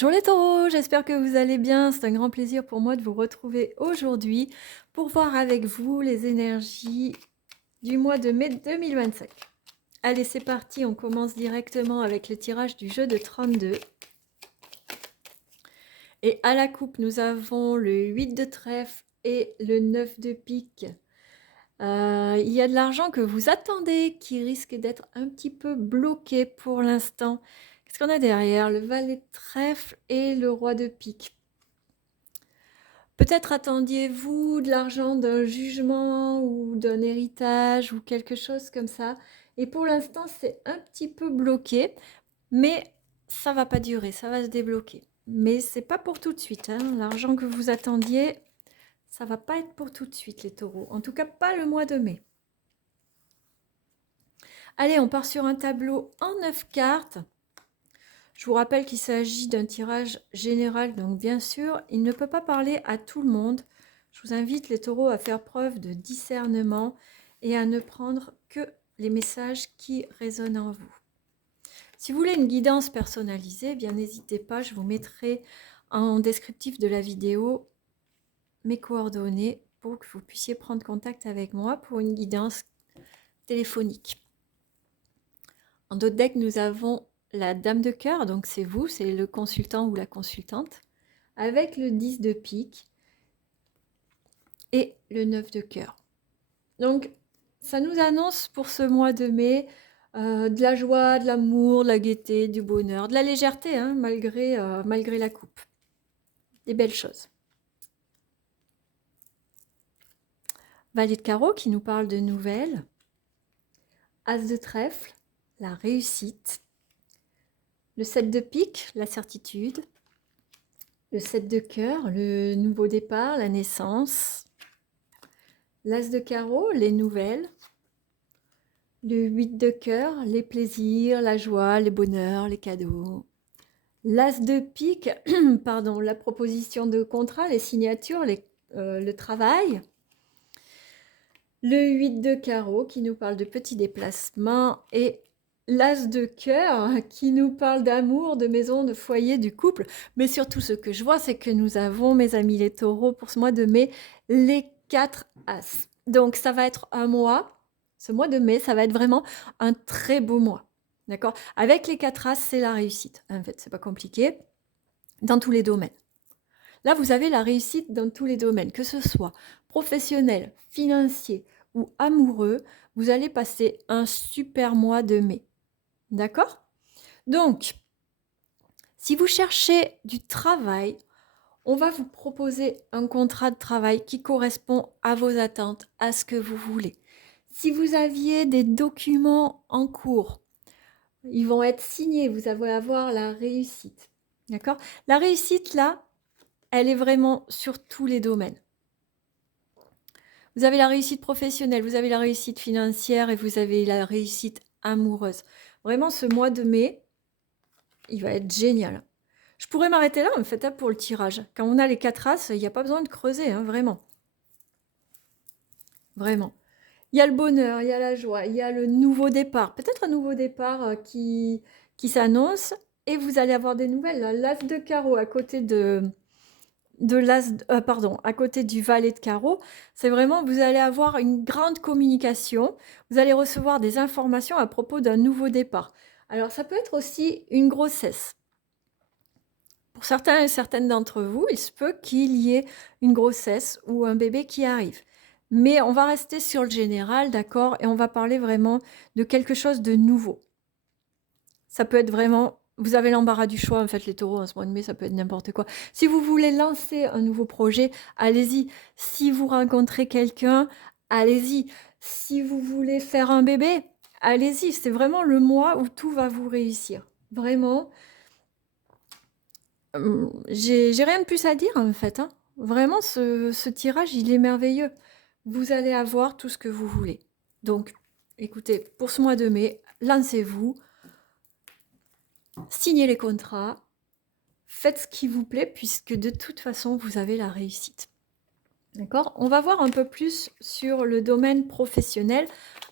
Bonjour les taureaux, j'espère que vous allez bien. C'est un grand plaisir pour moi de vous retrouver aujourd'hui pour voir avec vous les énergies du mois de mai 2025. Allez, c'est parti, on commence directement avec le tirage du jeu de 32. Et à la coupe, nous avons le 8 de trèfle et le 9 de pique. Il y a de l'argent que vous attendez qui risque d'être un petit peu bloqué pour l'instant. Qu'est-ce qu'on a derrière? Le valet de trèfle et le roi de pique. Peut-être attendiez-vous de l'argent d'un jugement ou d'un héritage ou quelque chose comme ça. Et pour l'instant, c'est un petit peu bloqué, mais ça va pas durer, ça va se débloquer. Mais c'est pas pour tout de suite, hein. L'argent que vous attendiez, ça va pas être pour tout de suite, les taureaux. En tout cas, pas le mois de mai. Allez, on part sur un tableau en 9 cartes. Je vous rappelle qu'il s'agit d'un tirage général, donc bien sûr, il ne peut pas parler à tout le monde. Je vous invite, les taureaux, à faire preuve de discernement et à ne prendre que les messages qui résonnent en vous. Si vous voulez une guidance personnalisée, bien n'hésitez pas, je vous mettrai en descriptif de la vidéo mes coordonnées pour que vous puissiez prendre contact avec moi pour une guidance téléphonique. En d'autres decks, nous avons la dame de cœur, donc c'est vous, c'est le consultant ou la consultante, avec le 10 de pique et le 9 de cœur. Donc, ça nous annonce pour ce mois de mai de la joie, de l'amour, de la gaieté, du bonheur, de la légèreté, hein, malgré la coupe. Des belles choses. Valet de carreau qui nous parle de nouvelles. As de trèfle, la réussite. Le 7 de pique, la certitude. Le 7 de cœur, le nouveau départ, la naissance. L'as de carreau, les nouvelles. Le 8 de cœur, les plaisirs, la joie, les bonheurs, les cadeaux. L'as de pique, pardon, la proposition de contrat, les signatures, le travail. Le 8 de carreau qui nous parle de petits déplacements et l'as de cœur qui nous parle d'amour, de maison, de foyer, du couple. Mais surtout, ce que je vois, c'est que nous avons, mes amis les taureaux, pour ce mois de mai, les 4 as. Donc, ça va être un mois, ce mois de mai, ça va être vraiment un très beau mois. D'accord? Avec les 4 as, c'est la réussite. En fait, c'est pas compliqué. Dans tous les domaines. Là, vous avez la réussite dans tous les domaines, que ce soit professionnel, financier ou amoureux. Vous allez passer un super mois de mai. D'accord? Donc, si vous cherchez du travail, on va vous proposer un contrat de travail qui correspond à vos attentes, à ce que vous voulez. Si vous aviez des documents en cours, ils vont être signés, vous allez avoir la réussite. D'accord? La réussite, là, elle est vraiment sur tous les domaines. Vous avez la réussite professionnelle, vous avez la réussite financière et vous avez la réussite amoureuse. Vraiment, ce mois de mai, il va être génial. Je pourrais m'arrêter là, en fait, hein, pour le tirage. Quand on a les 4 as, il n'y a pas besoin de creuser, hein, vraiment. Vraiment. Il y a le bonheur, il y a la joie, il y a le nouveau départ. Peut-être un nouveau départ qui s'annonce et vous allez avoir des nouvelles. L'as de carreau à côté à côté du valet de carreau, c'est vraiment, vous allez avoir une grande communication, vous allez recevoir des informations à propos d'un nouveau départ. Alors, ça peut être aussi une grossesse. Pour certains et certaines d'entre vous, il se peut qu'il y ait une grossesse ou un bébé qui arrive. Mais on va rester sur le général, d'accord, et on va parler vraiment de quelque chose de nouveau. Ça peut être vraiment, vous avez l'embarras du choix, en fait, les taureaux, en ce mois de mai, ça peut être n'importe quoi. Si vous voulez lancer un nouveau projet, allez-y. Si vous rencontrez quelqu'un, allez-y. Si vous voulez faire un bébé, allez-y. C'est vraiment le mois où tout va vous réussir. Vraiment. J'ai rien de plus à dire, en fait, hein. Vraiment, ce tirage, il est merveilleux. Vous allez avoir tout ce que vous voulez. Donc, écoutez, pour ce mois de mai, lancez-vous. Signez les contrats, faites ce qui vous plaît, puisque de toute façon, vous avez la réussite. D'accord? On va voir un peu plus sur le domaine professionnel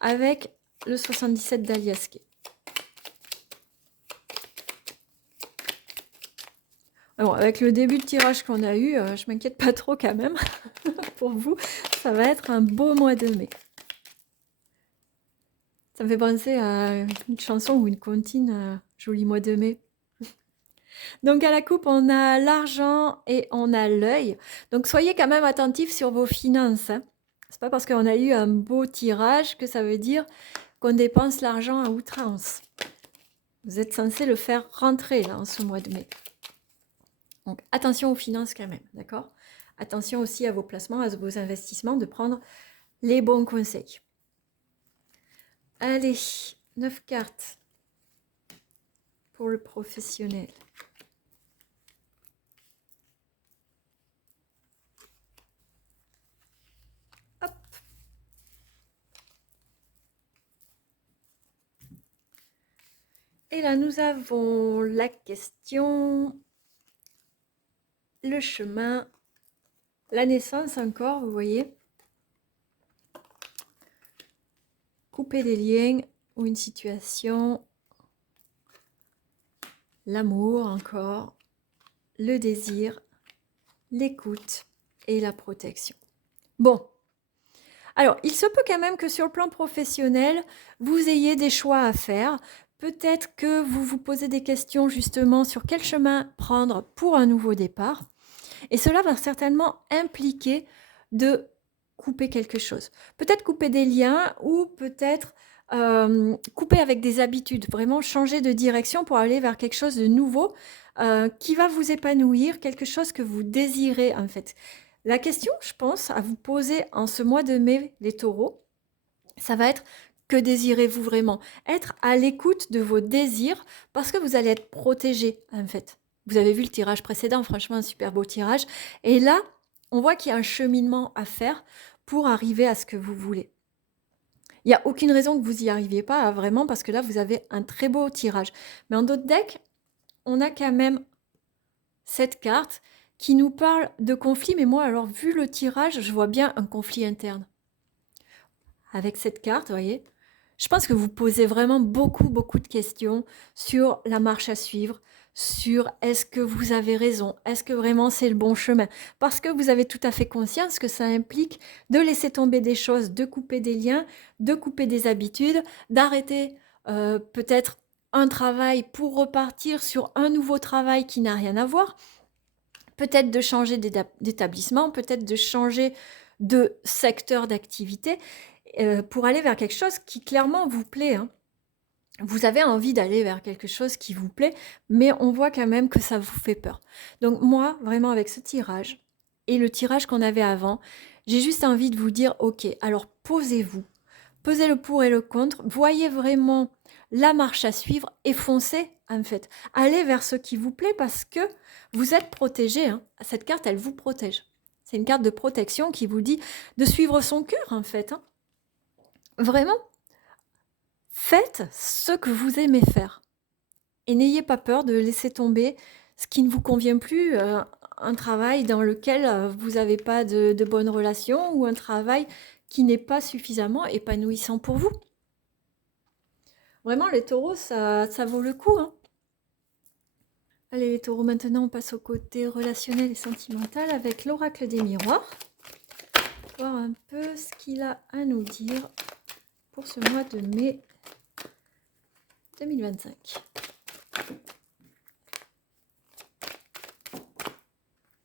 avec le 77 d'Aliasqué. Alors, avec le début de tirage qu'on a eu, je m'inquiète pas trop quand même. Pour vous, ça va être un beau mois de mai. Ça me fait penser à une chanson ou une comptine, Joli mois de mai. Donc à la coupe, on a l'argent et on a l'œil. Donc soyez quand même attentifs sur vos finances. Hein. C'est pas parce qu'on a eu un beau tirage que ça veut dire qu'on dépense l'argent à outrance. Vous êtes censé le faire rentrer là en ce mois de mai. Donc attention aux finances quand même, d'accord? Attention aussi à vos placements, à vos investissements, de prendre les bons conseils. Allez, 9 cartes pour le professionnel. Hop. Et là, nous avons la question, le chemin, la naissance encore, vous voyez. Couper des liens ou une situation, l'amour encore, le désir, l'écoute et la protection. Bon, alors il se peut quand même que sur le plan professionnel, vous ayez des choix à faire. Peut-être que vous vous posez des questions justement sur quel chemin prendre pour un nouveau départ. Et cela va certainement impliquer de couper quelque chose. Peut-être couper des liens ou peut-être couper avec des habitudes, vraiment changer de direction pour aller vers quelque chose de nouveau qui va vous épanouir, quelque chose que vous désirez en fait. La question, je pense, à vous poser en ce mois de mai, les taureaux, ça va être que désirez-vous vraiment? Être à l'écoute de vos désirs parce que vous allez être protégé en fait. Vous avez vu le tirage précédent, franchement un super beau tirage. Et là, on voit qu'il y a un cheminement à faire pour arriver à ce que vous voulez. Il n'y a aucune raison que vous n'y arriviez pas vraiment parce que là, vous avez un très beau tirage. Mais en d'autres decks, on a quand même cette carte qui nous parle de conflit. Mais moi, alors, vu le tirage, je vois bien un conflit interne. Avec cette carte, vous voyez, je pense que vous posez vraiment beaucoup de questions sur la marche à suivre, sur est-ce que vous avez raison, est-ce que vraiment c'est le bon chemin, parce que vous avez tout à fait conscience que ça implique de laisser tomber des choses, de couper des liens, de couper des habitudes, d'arrêter peut-être un travail pour repartir sur un nouveau travail qui n'a rien à voir, peut-être de changer d'établissement, peut-être de changer de secteur d'activité pour aller vers quelque chose qui clairement vous plaît. Hein. Vous avez envie d'aller vers quelque chose qui vous plaît, mais on voit quand même que ça vous fait peur. Donc moi, vraiment avec ce tirage et le tirage qu'on avait avant, j'ai juste envie de vous dire, ok, alors posez-vous, pesez le pour et le contre, voyez vraiment la marche à suivre et foncez en fait. Allez vers ce qui vous plaît parce que vous êtes protégé. Hein. Cette carte, elle vous protège. C'est une carte de protection qui vous dit de suivre son cœur en fait. Hein. Vraiment, faites ce que vous aimez faire. Et n'ayez pas peur de laisser tomber ce qui ne vous convient plus, un travail dans lequel vous n'avez pas de bonnes relations ou un travail qui n'est pas suffisamment épanouissant pour vous. Vraiment, les taureaux, ça vaut le coup. Hein. Allez, les taureaux, maintenant, on passe au côté relationnel et sentimental avec l'oracle des miroirs. Voir un peu ce qu'il a à nous dire pour ce mois de mai 2025.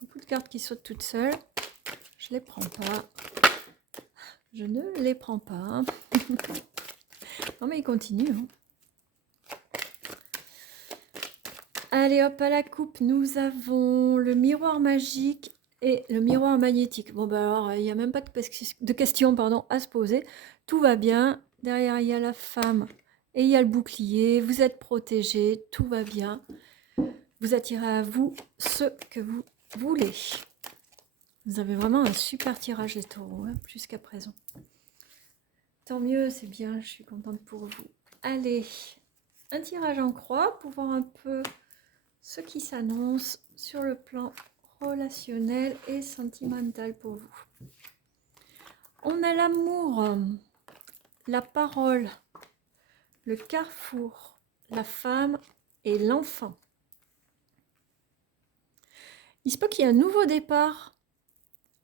Beaucoup de cartes qui sautent toutes seules. Je les prends pas. Je ne les prends pas. Non mais il continue. Hein. Allez hop, à la coupe, nous avons le miroir magique et le miroir magnétique. Bon bah alors, il n'y a même pas de questions à se poser. Tout va bien. Derrière, il y a la femme et il y a le bouclier. Vous êtes protégés, tout va bien. Vous attirez à vous ce que vous voulez. Vous avez vraiment un super tirage les taureaux, hein, jusqu'à présent. Tant mieux, c'est bien, je suis contente pour vous. Allez, un tirage en croix pour voir un peu ce qui s'annonce sur le plan relationnel et sentimental pour vous. On a l'amour, la parole, le carrefour, la femme et l'enfant. il se peut qu'il y ait un nouveau départ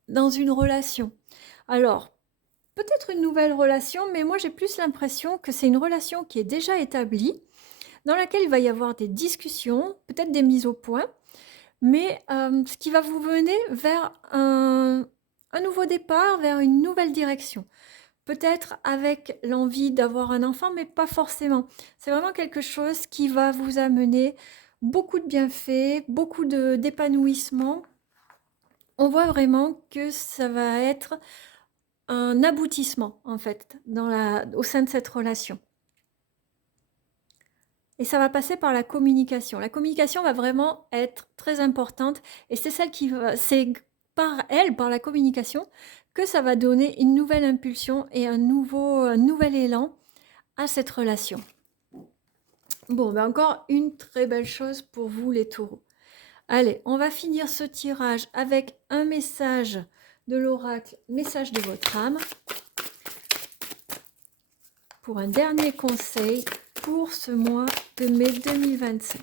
dans une relation. Alors, peut-être une nouvelle relation, mais moi j'ai plus l'impression que c'est une relation qui est déjà établie, dans laquelle il va y avoir des discussions, peut-être des mises au point, mais ce qui va vous mener vers un nouveau départ, vers une nouvelle direction. Peut-être avec l'envie d'avoir un enfant, mais pas forcément. C'est vraiment quelque chose qui va vous amener beaucoup de bienfaits, beaucoup d'épanouissement. On voit vraiment que ça va être un aboutissement, en fait, au sein de cette relation. Et ça va passer par la communication. La communication va vraiment être très importante et c'est c'est par elle, par la communication, que ça va donner une nouvelle impulsion et un nouvel élan à cette relation. Bon, ben encore une très belle chose pour vous les taureaux. Allez, on va finir ce tirage avec un message de l'oracle, message de votre âme, pour un dernier conseil pour ce mois de mai 2025.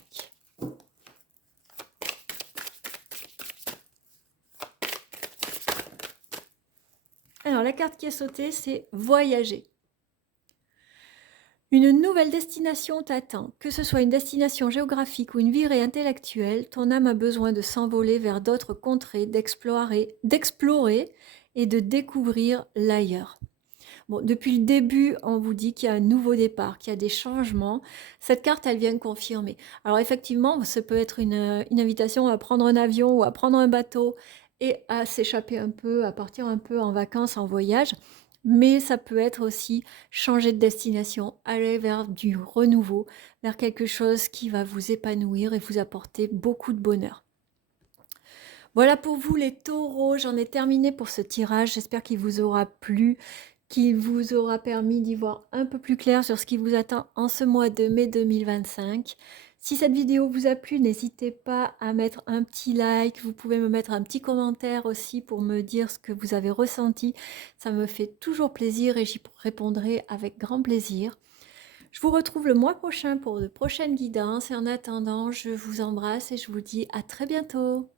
Alors, la carte qui est sautée, c'est voyager. Une nouvelle destination t'attend. Que ce soit une destination géographique ou une virée intellectuelle, ton âme a besoin de s'envoler vers d'autres contrées, d'explorer et de découvrir l'ailleurs. Bon, depuis le début, on vous dit qu'il y a un nouveau départ, qu'il y a des changements. Cette carte, elle vient confirmer. Alors effectivement, ça peut être une invitation à prendre un avion ou à prendre un bateau et à s'échapper un peu, à partir un peu en vacances, en voyage. Mais ça peut être aussi changer de destination, aller vers du renouveau, vers quelque chose qui va vous épanouir et vous apporter beaucoup de bonheur. Voilà pour vous les taureaux, j'en ai terminé pour ce tirage, j'espère qu'il vous aura plu, qu'il vous aura permis d'y voir un peu plus clair sur ce qui vous attend en ce mois de mai 2025. Si cette vidéo vous a plu, n'hésitez pas à mettre un petit like, vous pouvez me mettre un petit commentaire aussi pour me dire ce que vous avez ressenti. Ça me fait toujours plaisir et j'y répondrai avec grand plaisir. Je vous retrouve le mois prochain pour de prochaines guidances et en attendant, je vous embrasse et je vous dis à très bientôt.